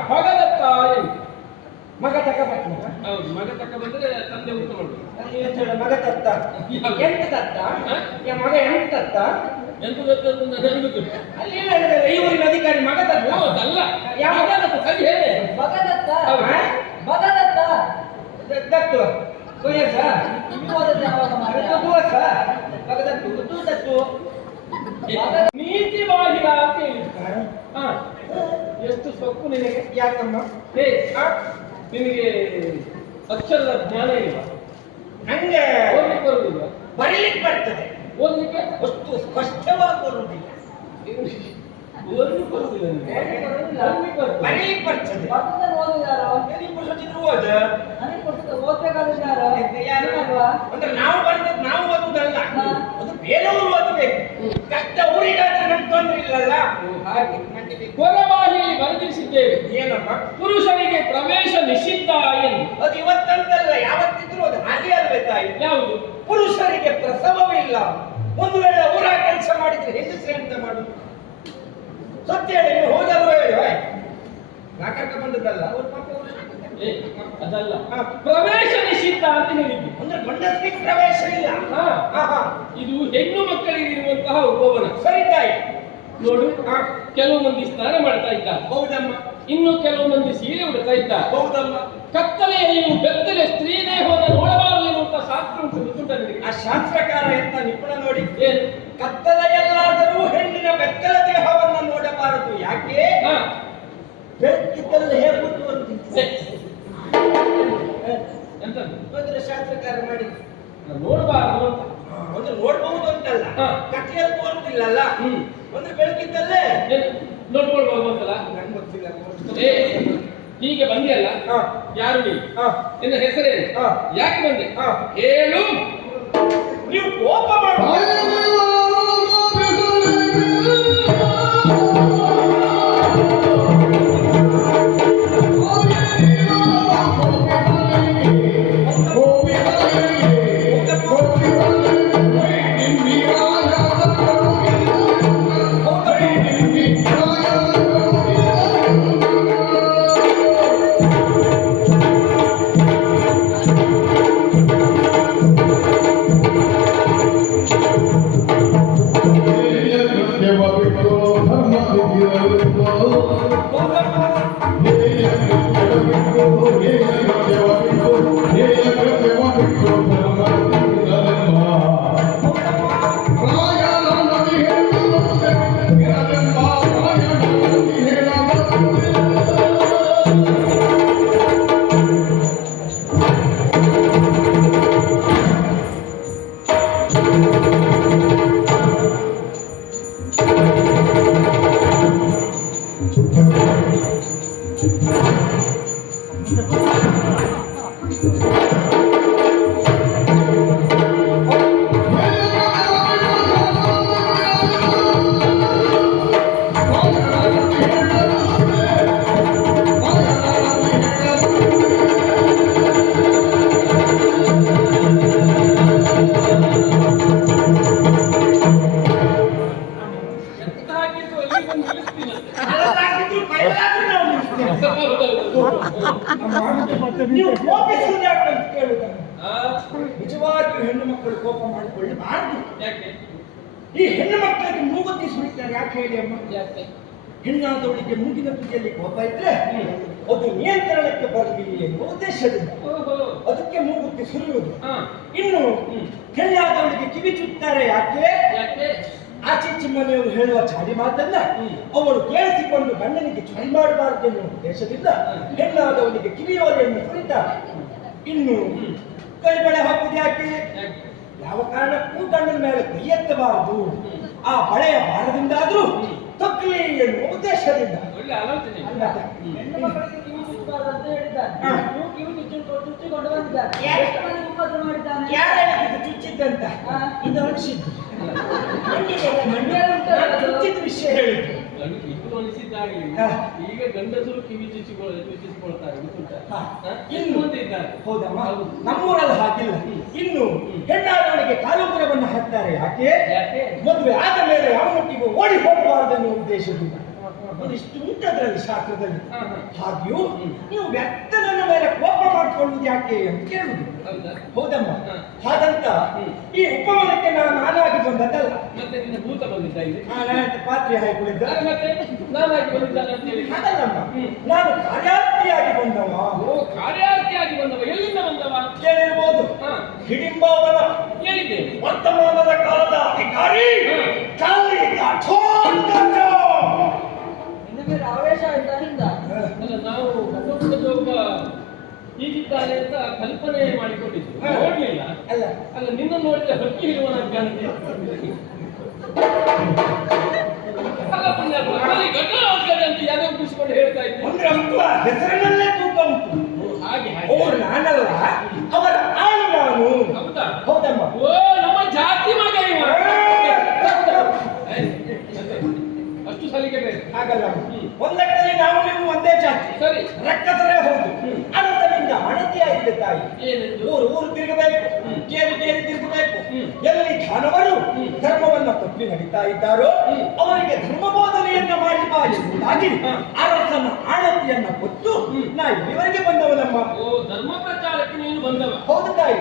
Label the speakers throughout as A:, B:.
A: ಯಾರಮ್ಮ
B: ತಾಯಿ.
A: ಮಗ ತಕ
B: ಹೌದು ಮಗ ತಕ ಬಂದ್ರೆ ತಂದೆ ಊಟ ಮಾಡ್ಬೇಕು
A: ಮಗ ತತ್ತ ಎಂತ ತತ್ತ ಯಾ ಮಗ ಎಂತ ತತ್ತ
B: ಎಂತ ನನಗೆ
A: ಅಲ್ಲಿ ಏನ್ ಹೇಳಿದ್ರೆ ಈ ಊರಿನ ಅಧಿಕಾರಿ ಮಗ ತತ್ತ
B: ಓ, ಅದಲ್ಲ
A: ಯಾವ
B: ಭಗದತ್ತ ಸರಿ ಹೇಳಿ.
C: ಭಗದತ್ತ
B: ಹೌದು.
C: ಭಗದತ್ತ
A: ದತ್ತು.
C: ಯಾವಾಗ ಮಾರ್ರೆ?
A: ಮಗ ದತ್ತು ದತ್ತು ದತ್ತು
C: ಭಗದ-
B: ನೀತಿ ಬಾಹಿರ ಅಂತ ಹೇಳಿ ಹಾ ಎಷ್ಟು ಸೊಕ್ಕು ನಿನಗೆ?
A: ಯಾಕಮ್ಮ?
B: ಹೇ ನಿನಗೆ ಅಕ್ಷರದ ಜ್ಞಾನ ಇಲ್ಲ.
A: ಹಂಗೆ
B: ಓದ್ಲಿಕ್ಕೆ ಬರುವುದಿಲ್ಲ
A: ಬರೀಲಿಕ್ಕೆ ಬರ್ತದೆ.
B: ಓದ್ಲಿಕ್ಕೆ?
A: ಅಷ್ಟು ಸ್ಪಷ್ಟವಾಗಿ ಬರುವುದಿಲ್ಲ
B: ಓದ್ಲಿಕ್ಕೆ ಬರುವುದಿಲ್ಲ.
A: ಬರೀಲಿಕ್ಕೆ ಬರ್ತದೆ? ನೀವು? ಅಂದ್ರೆ ಬರ್ತದೆ ನಾವು ಓದುದಲ್ಲ. ಅದು ಬೇರೆಯವರು ಓದಬೇಕು. ಕಷ್ಟ ಊರಿಗಾದ್ರೆ ನಮ್ಗೆ ತೊಂದ್ರೆ ಇಲ್ಲಲ್ಲ?
B: ಓ, ಹಾಗೆ. ಹೊರಬಾಹಿಯಲ್ಲಿ ಬರೆದಿರಿಸಿದ್ದೇವೆ.
A: ಪುರುಷನಿಗೆ
B: ಪುರುಷರಿಗೆ ಪ್ರವೇಶ ನಿಷಿದ್ಧ ಎಂದು.
A: ಅದು ಇವತ್ತಂತಲ್ಲ ಯಾವತ್ತಿದ್ರು ಅದು ಹಾಗೆ ಅಲ್ವೇ ತಾಯಿ?
B: ಯಾವುದು?
A: ಪುರುಷರಿಗೆ ಪ್ರಸವವಿಲ್ಲ ಒಂದು ವೇಳೆ ಊರ ಕೆಲಸ ಮಾಡಿದ್ರೆ ಹೆಂಗಸರೆ ಅಂತ ಮಾಡು ಸತ್ಯ ಹೇಳಿ ನೀವು ಹೋದಲ್ವ ಹೇಳಿ ನಾ ಕರ್ಕ ಬಂದದ್ದಲ್ಲ? ಅವ್ರ ಪಾಪ
B: ಅದಲ್ಲ. ಪ್ರವೇಶ ನಿಷಿದ್ಧ ಅಂತ ಹೇಳಿದ್ದು.
A: ಅಂದ್ರೆ ಗಂಡಸ್ರಿಗೆ ಪ್ರವೇಶ ಇಲ್ಲ.
B: ಹಾ.
A: ಹಾ, ಹಾ.
B: ಇದು ಹೆಣ್ಣು ಮಕ್ಕಳಿಗೆ ಇರುವಂತಹ ಉಪವನ.
A: ಸರಿ ತಾಯಿ.
B: ನೋಡು.
A: ಹಾ.
B: ಕೆಲವು ಮಂದಿ ಸ್ನಾನ ಮಾಡ್ತಾ ಇದ್ದ.
A: ಹೌದಮ್ಮ.
B: ಇನ್ನು ಕೆಲವು ಮಂದಿ ಸೀರೆ ಉಡ್ತಾ ಇದ್ದ.
A: ಹೌದಮ್ಮ.
B: ನೀವು ಬೆತ್ತಲೆ ಸ್ತ್ರೀ ದೇಹವನ್ನು ನೋಡಬಾರದು ಎನ್ನುವಂತ ಶಾಸ್ತ್ರ ಉಂಟು ನಿನಗೆ.
A: ಆ ಶಾಸ್ತ್ರಕಾರ ಎಂತ ನಿಪುಣ ನೋಡಿ?
B: ಏನು?
A: ಕತ್ತಲೆಯಲ್ಲಾದರೂ ಹೆಣ್ಣಿನ ಬೆತ್ತಲ ದೇಹವನ್ನು ನೋಡಬಾರದು. ಯಾಕೆ? ಬೆಳಕಿದ್ದಲ್ಲಿ ಹೇಗುಂಟು ಅಂತ ಅಂದ್ರೆ ಶಾಸ್ತ್ರಕಾರ ಮಾಡಿ.
B: ನೋಡಬಾರದು ಅಂತ.
A: ಒಂದು ನೋಡಬಹುದು ಅಂತಲ್ಲ. ತೋರುದಿಲ್ಲಲ್ಲ
B: ಹ್ಮ್.
A: ಒಂದು ಬೆಳಕಿದ್ದಲ್ಲೇ
B: ನೋಡ್ಕೊಳ್ಬಹುದು
A: ಗೊತ್ತಿಲ್ಲ
B: ಏ ಹೀಗೆ ಬಂದಿಯಲ್ಲ
A: ಹಾ.
B: ಯಾರು ನೀ
A: ಹಾ.
B: ನಿನ್ನ ಹೆಸರೇನು
A: ಹಾ.
B: ಯಾಕೆ ಬಂದೆ
A: ಹಾ.
B: ಹೇಳು
A: ನೀವು ಕೋಪ ಮಾಡಿ
B: ಎಂತ
A: ನಿಜವಾಗಿಯೂ ಹೆಣ್ಣು ಮಕ್ಕಳು ಕೋಪ ಮಾಡಿಕೊಳ್ಳಬಾರದು
B: ಯಾಕೆ?
A: ಈ ಹೆಣ್ಣು ಮಕ್ಕಳಿಗೆ ಮೂಗುತ್ತಿ ಸುರಿತಾರೆ ಯಾಕೆ ಹೇಳಿ ಅಮ್ಮ? ಹೆಣ್ಣಾದವಳಿಗೆ ಮೂಗಿನ ತುದಿಯಲ್ಲಿ ಕೋಪ ಇದ್ರೆ ಅದು ನಿಯಂತ್ರಣಕ್ಕೆ ಬರಲಿ ಎನ್ನುವ ಉದ್ದೇಶದಿಂದ. ಅದಕ್ಕೆ ಮೂಗುತ್ತಿ ಸುರಿಯುವುದು. ಇನ್ನು. ಹೆಣ್ಣಾದವಳಿಗೆ ಕಿವಿ ಚುತ್ತಾರೆ ಯಾಕೆ? ಆಚೀಚೆ ಮನೆಯವರು ಹೇಳುವ ಚಾಡಿ ಮಾತನ್ನ. ಅವರು ಕೇಳಿಸಿಕೊಂಡು ಗಂಡನಿಗೆ ಚಾಡಿ ಮಾಡಬಾರದು ಎನ್ನುವ ಉದ್ದೇಶದಿಂದ ಹೆಣ್ಣಾದವನಿಗೆ ಕಿವಿಯೋಲೆಯನ್ನು ಕುರಿತಾರೆ. ಇನ್ನು
B: ಕೈಬಳೆ
A: ಕೈ ಬಳೆ ಹಾಕುವುದು ಯಾಕೆ? ಯಾವ ಕಾರಣಕ್ಕೂ ಗಂಡನ ಮೇಲೆ ಕೈ ಎತ್ತಬಾರದು. ಆ ಬಳೆಯ ಭಾರದಿಂದಾದ್ರೂ ತಕ್ಕಲಿ ಎನ್ನುವ ಉದ್ದೇಶದಿಂದ. ಚುಚ್ಚಿದ್ದಂತ. ಇದು ಅನಿಸಿದ್ದು ಚುಚ್ಚಿದ ವಿಷಯ ಹೇಳಿದ್ದು.
B: ಈಗ ಗಂಡಸರು ಕಿವಿ ಚುಚ್ಚಿಕೊಳ್ಳ ಚುಚ್ಚಿಸಿಕೊಳ್ತಾರೆ ಗೊತ್ತುಂಟಾ
A: ಹಾ.
B: ಹಾ? ಇನ್ನು ಮುಂದೆ ಇದ್ದಾರೆ
A: ಹೌದಮ್ಮ ನಮ್ಮೂರಲ್ಲಿ ಹಾಗಿಲ್ಲ ಇನ್ನು ಹೆಣ್ಣಾದವನಿಗೆ ಕಾಲುಪುರವನ್ನು ಹಾಕ್ತಾರೆ ಯಾಕೆ
B: ಯಾಕೆ
A: ಮದುವೆ ಆದ ಮೇಲೆ ಅವನೊಟ್ಟಿಗೆ ಓಡಿ ಹೋಗಬಾರದನ್ನು ಉದ್ದೇಶದಿಂದ ಇಷ್ಟು ಅದರಲ್ಲಿ ಶಾಸ್ತ್ರದಲ್ಲಿ. ಹಾಗೆಯೂ. ನೀವು ವ್ಯಕ್ತನ ಮೇಲೆ ಕೋಪ ಮಾಡ್ಕೊಳ್ಳುವುದು ಯಾಕೆ ಅಂತ ಕೇಳುದು
B: ಹೌದಾ?
A: ಹೌದಮ್ಮ? ಹಾಗಂತ ಈ ಉಪವನಕ್ಕೆ ನಾನು ನಾನಾಗಿ ಬಂದದ್ದಲ್ಲ.
B: ಮತ್ತೆ ನಿನ್ನ ಭೂತ ಬಂದಿದ್ದ ಇಲ್ಲಿ?
A: ಪಾತ್ರೆ ಹಾಕಿಕೊಂಡಿದ್ದ
B: ಮತ್ತೆ ನಾನಾಗಿ ಬಂದಿದ್ದಾನೆ ಅಂತ ಹೇಳಿ.
A: ಅದಲ್ಲಮ್ಮ ನಾನು ಕಾರ್ಯಾರ್ಥಿಯಾಗಿ ಬಂದವ.
B: ಓ ಕಾರ್ಯಾರ್ಥಿಯಾಗಿ ಬಂದವ. ಎಲ್ಲಿಂದ ಬಂದವ?
A: ಕೇಳಿರ್ಬೋದು. ಹಿಡಿಂಬಾವನ
B: ಎಲ್ಲಿದೆ
A: ವರ್ತಮಾನದ ಕಾಲದ ಅಧಿಕಾರಿ
B: ಹ್ಮ್.
A: ಕಾಳಿ ಕಾಠೋರ್ ಗಂಜ.
C: ನಿನ್ನ ಮೇಲೆ ಆವೇಶ ಆಯ್ತಾ ಹಿಂದ
B: ಅಲ್ಲ ನಾವು ಕುಟುಂಬದ ಒಬ್ಬ ಹೀಗಿದ್ದಾನೆ ಅಂತ ಕಲ್ಪನೆ ಮಾಡಿಕೊಂಡಿದ್ವಿ
A: ಹಾ.
B: ನೋಡ್ಲಿಲ್ಲ
A: ಅಲ್ಲ
B: ನೋಡಿದ್ರೆ ಹಕ್ಕಿ ಅಂತ ಯಾವ್ದೋ ಹೇಳ್ತಾ ಇದ್ದೆ
A: ಅಂದ್ರೆ ಅಂತೂ ಆ ಹೆಸರಿನಲ್ಲೇ ತೂಕ ಉಂಟು.
B: ಹಾಗೆ
A: ನಾನಲ್ಲ ಅವರ ಆಳು ನಾನು.
B: ಹೌದಾ?
A: ಹೌದಮ್ಮ.
B: ಓ ನಮ್ಮ ಜಾತಿ ಮಗ ಇವ. ಅಷ್ಟು ಸಲಿಗೆ ಬೇಕು
A: ಹಾಗಲ್ಲ. ಒಂದಕ್ಕೆ ನಾವು ನೀವು ಒಂದೇ ಜಾತಿ.
B: ಸರಿ.
A: ರಕ್ಕಸರೇ ಹೌದು. ಅನಂತರಿಂದ ಹಣತೆಯಾಗಿದೆ ತಾಯಿ. ಊರು ಊರು ತಿರುಗಬೇಕು. ಕೇರಿ ಕೇರಿ. ಎಲ್ಲಿ ದಾನವರು ಧರ್ಮವನ್ನು ತಪ್ಪಿ ನಡೀತಾ ಇದ್ದಾರೋ. ಅವರಿಗೆ ಧರ್ಮ ಬೋಧನೆಯನ್ನ ಮಾಡಿ ಎಂಬುದಾಗಿ. ಅರಸನ ಆಣತಿಯನ್ನ ಕೊಟ್ಟು
B: ಹ್ಮ್.
A: ನಾ ಇಲ್ಲಿವರೆಗೆ ಬಂದವನಮ್ಮ
B: ಧರ್ಮ ಪ್ರಚಾರಕ್ಕೆ ನೀನು ಬಂದವ
A: ಹೌದು ತಾಯಿ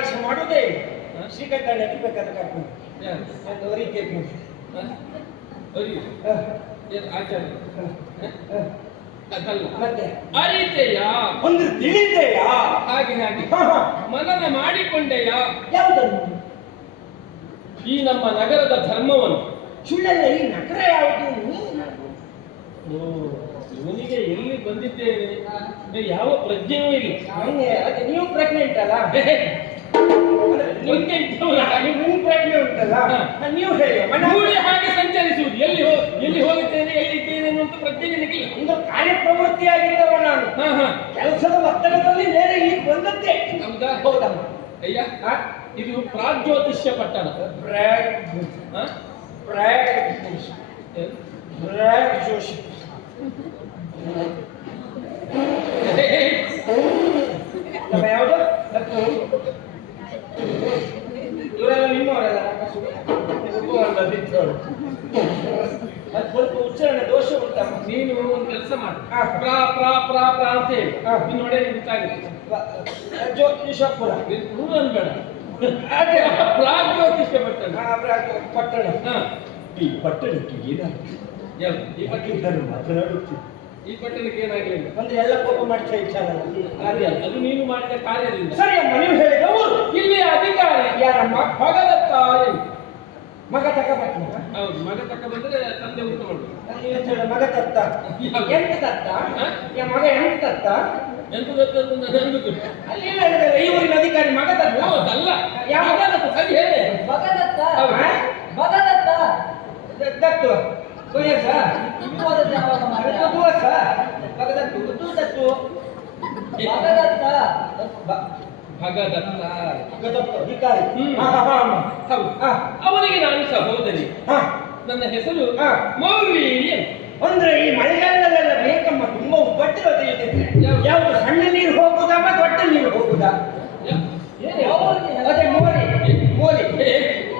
A: ಕೆಲಸ ಮಾಡುವುದೇ ಇಲ್ಲ.
B: ಹ?
A: ಶ್ರೀಕಂಠನ ಬೇಕಾದ ಕರ್ಕೊಂಡು? ಒಂದು ಮತ್ತೆ?
B: ಅರಿತೆಯ?
A: ಒಂದು ತಿಳಿದೆಯಾ?
B: ಹಾಗೆ. ಮನನ ಮಾಡಿಕೊಂಡೆಯ?
A: ಯಾವುದನ್ನು?
B: ಈ ನಮ್ಮ ನಗರದ ಧರ್ಮವನ್ನು.
A: ಸುಳ್ಳಲ್ಲ ಈ ನಗರ ಯಾವುದು?
B: ಇವನಿಗೆ ಎಲ್ಲಿ ಬಂದಿದ್ದೇನೆ ಯಾವ ಪ್ರಜ್ಞೆಯೂ ಇಲ್ಲ.
A: ಅದೇ ನೀವು ಪ್ರೆಗ್ನೆಂಟ್ ಅಲ್ಲ?
B: ನಿನ್ಗೆ ಇದ್ದವನ ಹಾಗೆ
A: ನಿಮ್ ಪ್ರಜ್ಞೆ ಉಂಟಲ್ಲ ನೀವು ಹೇಳಿ. ಮನೆ
B: ಧೂಳಿ ಹಾಗೆ ಸಂಚರಿಸುವುದು. ಎಲ್ಲಿ ಹೋ ಎಲ್ಲಿ ಹೋಗುತ್ತೇನೆ ಎಲ್ಲಿ ಇದ್ದೇನೆ ಅನ್ನುವಂಥ ಪ್ರಜ್ಞೆ ನಿನಗಿಲ್ಲ
A: ಒಂದು ಕಾರ್ಯಪ್ರವೃತ್ತಿಯಾಗಿದ್ದವ ನಾನು.
B: ಹಾ ಹಾ.
A: ಕೆಲಸದ ಒತ್ತಡದಲ್ಲಿ ನೇರ ಈ ಬಂದದ್ದೇ.
B: ಹೌದಾ?
A: ಹೌದಮ್ಮ
B: ಅಯ್ಯ? ಇದು ಪ್ರಾಗ್ಜ್ಯೋತಿಷ್ಯ ಪಟ್ಟಣ?
A: ಬ್ರ್ಯಾಡ್
B: ಏನು?
A: ಬ್ರ್ಯಾಡ್ ಜೋಶಿ
B: ಹೇ, ಹೇ,
A: ನಮ್ಮ ಯಾವುದು ಇವರೆಲ್ಲ ನಿಮ್ಮವರೆಲ್ಲ ಉಪವನದಲ್ಲಿದ್ದವರು ಅದು ಸ್ವಲ್ಪ ಉಚ್ಚಾರಣೆ ದೋಷ ಉಂಟು?
B: ನೀನು ಒಂದು ಕೆಲಸ ಮಾಡು. ಪ್ರಾ ಪ್ರಾ ಪ್ರಾ ಪ್ರಾ ಅಂತ ಹೇಳಿ
A: ಹಾ.
B: ನೀನು ಒಳ್ಳೆ ಗೊತ್ತಾಗುತ್ತೆ.
A: ಜ್ಯೋತಿಷಪುರ.
B: ನೀನು ಹುಡುಗ ಅನ್ಬೇಡ.
A: ಅದೇ
B: ಪ್ರಾಗ್ಜ್ಯೋತಿಷ್ಯ ಪಟ್ಟಣ.
A: ಈ ಪಟ್ಟಣಕ್ಕೆ
B: ಏನಾಗಲಿ? ಈ ಈ ಪಟ್ಟಣಕ್ಕೆ ಏನಾಗಲಿಲ್ಲ
A: ಅಂದ್ರೆ ಎಲ್ಲ ಕೋಪ ಮಾಡ್ತಾ ಇಚ್ಛಾರ
B: ಕಾರ್ಯ ಅದು ನೀನು ಮಾಡಿದ ಕಾರ್ಯದಿಂದ.
A: ಸರಿ ಅಮ್ಮ ನೀವು ಹೇಳಿದ
B: ಇಲ್ಲಿ ಅಧಿಕಾರಿ
A: ಯಾರಮ್ಮ?
B: ಭಗದತ್ತ
A: ಮಗ ತಕಪಟ್ನ
B: ಹೌದು ಮಗ ತಕ ಬಂದ್ರೆ ತಂದೆ ಊಟ ಮಾಡ್ಬೇಕು
A: ಹೇಳ ಮಗ ತತ್ತ?
B: ಎಂಟು
A: ಎಂತ ತತ್ತ ಮಗ ಎಂತ ತತ್ತ?
B: ನನಗೆ ಗೊತ್ತಿಲ್ಲ.
A: ಅಲ್ಲಿ ಏನ್ ಹೇಳಿದ್ರೆ ಈ ಊರಿನ ಅಧಿಕಾರಿ ಮಗ ತತ್ತ?
B: ಅದಲ್ಲ
A: ಯಾವ?
B: ಸರಿ ಹೇಳಿ.
A: ದ- ದತ್ತು
C: ಮಾರ್ರೆ?
A: ದೂವಸ ಮಗ ದತ್ತು ದತ್ತು ದತ್ತು
C: ಭಗದತ್ತ
A: ಬ-
B: ಭಗದತ್ತ
A: ಮಗ ದತ್ತು ಅಧಿಕಾರಿ. ಹಾ ಹಾ ಹಾ ಅಮ್ಮ.
B: ಹೌದು
A: ಹಾ
B: ಅವನಿಗೆ ನಾನು ಸಹೋದರಿ
A: ಹಾ
B: ನನ್ನ ಹೆಸರು. ಮೌರ್ವಿ.
A: ಅಂದ್ರೆ ಈ ಮಳೆಗಾಲದಲ್ಲೆಲ್ಲ ಬೇಕಮ್ಮ ತುಂಬಾ ಉಬ್ಬಟ್ಟಿರೋ ತಿಳಿದಿದ್ರೆ
B: ಯಾವ್ದು?
A: ಸಣ್ಣ ನೀರು ಹೋಗುದಾ ದೊಡ್ಡ ನೀರು ಹೋಗುದಾ. ಅದೇ ಮೋರಿ ಮೋರಿ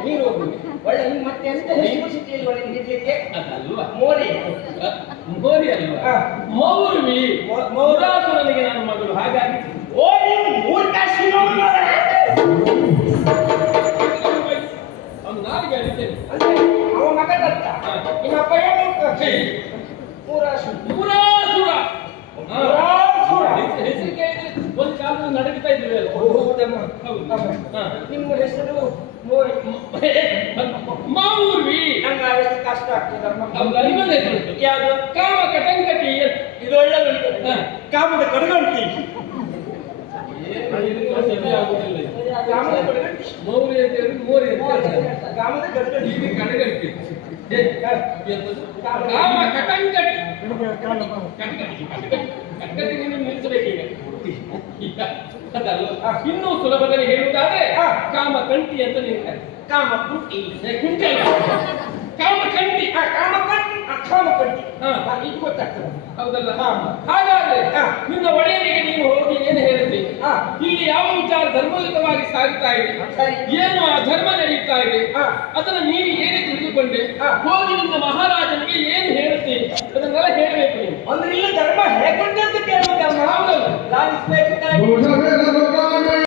A: ನೀರು ಹೋಗುದು. ಒಳ್ಳೆ ನಿಮ್ಗೆ ಮತ್ತೆ ಎಂತ ಹೆಸರು ಸಿಕ್ಕಿಲ್ವ ನಿಮ್ಗೆ
B: ಅದಲ್ವಾ?
A: ಮೋರಿ.
B: ಮೋರಿ ಅಲ್ವಾ. ಮೌರ್ವಿ. ಮೌರಾಸುರನಿಗೆ ನಾನು ಮಗಳು. ಹಾಗಾಗಿ
A: ಓ ನೀವು ಮೂರು ಕಾಶಿ
B: ಅವನು ನಾಲ್ಕು
A: ಅವ ಮಗ ದತ್ತ. ನಿಮ್ಮ ಅಪ್ಪ
B: ಹಾ.
A: ಪುರಾಸುರ.
B: ಹೆಸರು- ಕೇಳಿದ್ರೆ ಒಂದು ಕಾಲ ನಡಗ್ತಾ ಇದ್ವಿ ಅಲ್ಲ
A: ಹೌದಮ್ಮ. ನಿಮ್ಮ ಹೆಸರು ಮೋರಿ.
B: ಮೌರ್ವಿ.
A: ನಂಗೆ ಎಷ್ಟು ಕಷ್ಟ ಆಗ್ತದಮ್ಮ
B: ಇನ್ನೊಂದು ಹೆಸರು ಉಂಟು.
A: ಯಾವುದು?
B: ಕಾಮ ಕಟಂಕಟಿ.
A: ಇದು ಒಳ್ಳೆದುಂಟು ಕಾಮದ ಕಡಗಂಟಿ
B: ಆಗುದಿಲ್ಲ. ಇದು.
A: ಕಾಮದ ಕಡಗಂಟಿ
B: ಮೌರ್ಯ ಅಂತ ಹೇಳಿದ್ರೆ ಮೋರಿ ಅಂತ ಹೇಳ್ತಾರೆ.
A: ಕಾಮದ ಕಡಗಂಟಿ
B: ಈಗ ಕಡೆಗಟ್ಟಿ ಏ, ಎಂತದು? ಕಾಮ ಕಟಂಕಟಿ ಕಟಕಟಿ ಕಟಕಟಿ ಕಟಕಟಿ ನೀನು ನಿಲ್ಲಿಸಬೇಕೀಗ ಈಗ ಅದಲ್ಲ ಇನ್ನೂ ಸುಲಭದಲ್ಲಿ
A: ಹೇಳುತ್ತಾರೆ.
B: ಕಾಮ ಕಂಟಿ ಅಂತ ನೀನು
A: ಕಾಮ ಕುಂಟಿ
B: ಕುಂಟಿ ಕಾಮ ಕಂಟಿ
A: ಆ ಕಾಮ ಕಟ್ಟಿ ಕಟ್ಟಿ ಇದು ಗೊತ್ತಾಗ್ತದೆ.
B: ಹೌದಲ್ಲ. ಹಾಗಾದ್ರೆ
A: ನಿಮ್ಮ
B: ನಿನ್ನ ಒಡೆಯನಿಗೆ ನೀನು ಹೋಗಿ ಏನು ಹೇಳಿದ್ರಿ. ಇಲ್ಲಿ ಯಾವ ವಿಚಾರ ಧರ್ಮಯುತವಾಗಿ ಸಾಗುತ್ತಾ ಇದೆ? ಏನು ಆ ಧರ್ಮ ನಡೀತಾ ಇದೆ?
A: ಅದನ್ನು
B: ಅದನ್ನ ನೀನು ಏನೇ ತಿಳಿದುಕೊಂಡೆ. ಹೋಗಿ ನಿಮ್ಮ ಮಹಾರಾಜನಿಗೆ ಏನು ಹೇಳುತ್ತೆ ಅದನ್ನೆಲ್ಲ ಹೇಳಬೇಕು ನೀವು.
A: ಅಂದ್ರೆ ಇಲ್ಲ ಧರ್ಮ ಹೇಗುಂಟು ಅಂತ ಕೇಳಬೇಕು
B: ಹೌದಲ್ಲ?
A: ಲಾಲಿಸ್ಬೇಕು ತಾಯಿ.